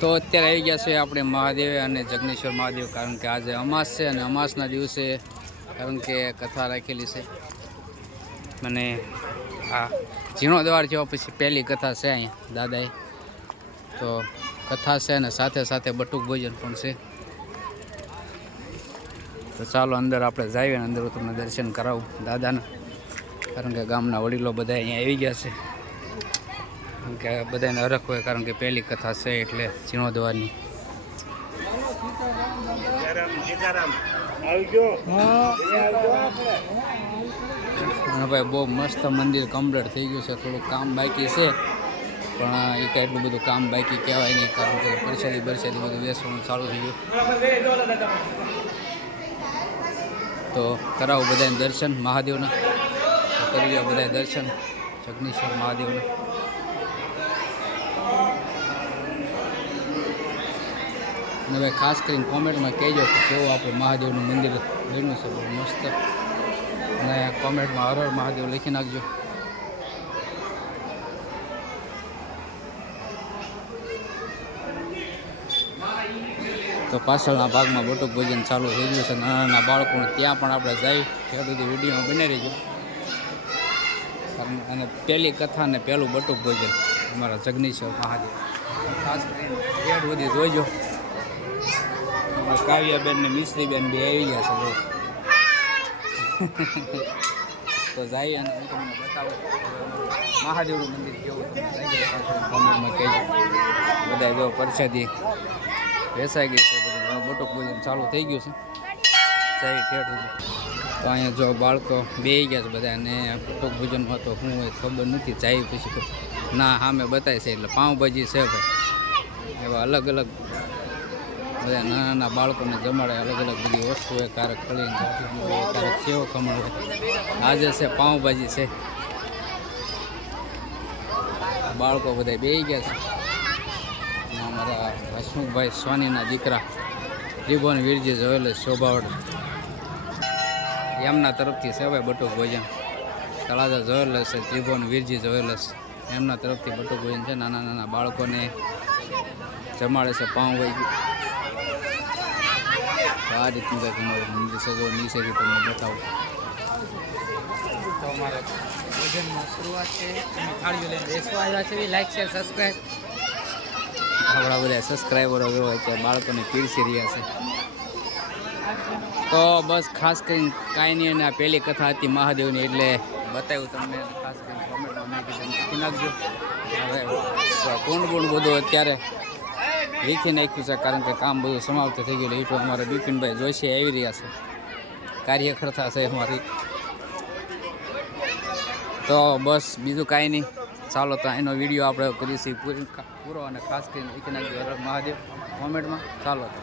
તો અત્યારે આવી ગયા છે આપણે મહાદેવ અને જગનેશ્વર મહાદેવ, કારણ કે આજે અમાસ છે અને અમાસના દિવસે કારણ કે કથા રાખેલી છે. અને આ જીર્ણોદ્વાર જેવા પછી પહેલી કથા છે અહીંયા, દાદાએ. તો કથા છે અને સાથે સાથે બટુક ભોજન પણ છે. તો ચાલો અંદર આપણે જઈએ અંદર તમને દર્શન કરાવું દાદાના, કારણ કે ગામના વડીલો બધા અહીંયા આવી ગયા છે. કે બધાને અરખ હોય, કારણ કે પહેલી કથા છે એટલે જીર્ણોદ્વારની ભાઈ, બહુ મસ્ત મંદિર કમ્પ્લીટ થઈ ગયું છે. થોડુંક કામ બાકી છે, પણ એ કાંઈ એટલું બધું કામ બાકી કહેવાય નહીં, કારણ કે પરસાદી બરસાદી બધું વેચવાનું ચાલુ થઈ ગયું. તો કરાવું બધાને દર્શન મહાદેવના. કરી લો બધાએ દર્શન, જગનેશ્વર મહાદેવના. અને ભાઈ ખાસ કરીને કોમેન્ટમાં કહેજો કે કેવું આપણે મહાદેવનું મંદિર બન્યું છે, બહુ મસ્ત. અને કોમેન્ટમાં હર મહાદેવ લખી નાખજો. તો પાછળના ભાગમાં બટુક ભોજન ચાલુ થઈ ગયું છે નાના નાના બાળકોને ત્યાં પણ આપણે જઈ ત્યાં બધી વિડીયોમાં બની રહીશું અને પહેલી કથા ને પહેલું બટુક ભોજન. અમારા જગનીશ્વર મહાદેવ. ખાસ કરીને બધી જોઈજો કાવ્યાબેન ને મિશ્રીબેન બે આવી ગયા છે બહુ તો જાય અને હું તમને બતાવું. મહાદેવનું મંદિર કેવું કોમેન્ટમાં કહેજો. બધા જો પ્રસાદી વેસાઈ ગઈ છે બધું. બટુક ભોજન ચાલુ થઈ ગયું છે. જાય ઠેઠ તો અહીંયા જો બાળકો બે ગયા છે બધા અને બટુક ભોજનમાં તો હું ખબર નથી, જાય પછી. ના, સામે બતાય છે એટલે પાઉંભાજી છે ભાઈ. એવા અલગ અલગ બધા નાના નાના બાળકોને જમાડે અલગ અલગ બધી વસ્તુ હોય ક્યારેક કળીને ક્યારેક સેવો ખમણ આજે છે પાઉંભાજી છે. બાળકો બધા બે ગયા છે. અમારા હસમુખભાઈ સ્વાનીના દીકરા ત્રિભુવન વીરજી જોયેલો શોભાવડ. એમના તરફથી છે ભાઈ બટુક ભોજન. તળાજા જોયેલો છે, ત્રિભુવન વીરજી જોયેલ એમના તરફથી બટુક ભોજન છે નાના નાના બાળકોને જમાડે છે પાઉંભાઈ તો આ રીતનું કંઈક અમારું મંદિર સજો નીચેથી તમને બતાવું. તો અમારે ભોજનમાં શરૂઆત છે. અમે થાળીઓ લઈને બેસવા આવ્યા છે લાઈક શેર સબસ્ક્રાઈબ આપણા બધા સબસ્ક્રાઈબરો એવો છે બાળકોને પીરસી રહ્યા છે. તો બસ ખાસ કરીને કાંઈ નહીં અને આ પહેલી કથા હતી મહાદેવની એટલે બતાવ્યું તમને ખાસ કરીને કોમેન્ટમાં મેં કીધું લખી નાખજો. હવે કોણ કોણ બધું અત્યારે લીખી નાખ્યું છે, કારણ કે કામ બધું સમાપ્ત થઈ ગયું. એટલે અમારે બિપિનભાઈ જોશી આવી રહ્યા છે. કાર્યકર્તા છે અમારી. તો બસ બીજું કાંઈ નહીં. ચાલો તો એનો વીડિયો આપણે કરીશું પૂરી અને ખાસ કરીને મહાદેવ. કોમેન્ટમાં ચાલો તો.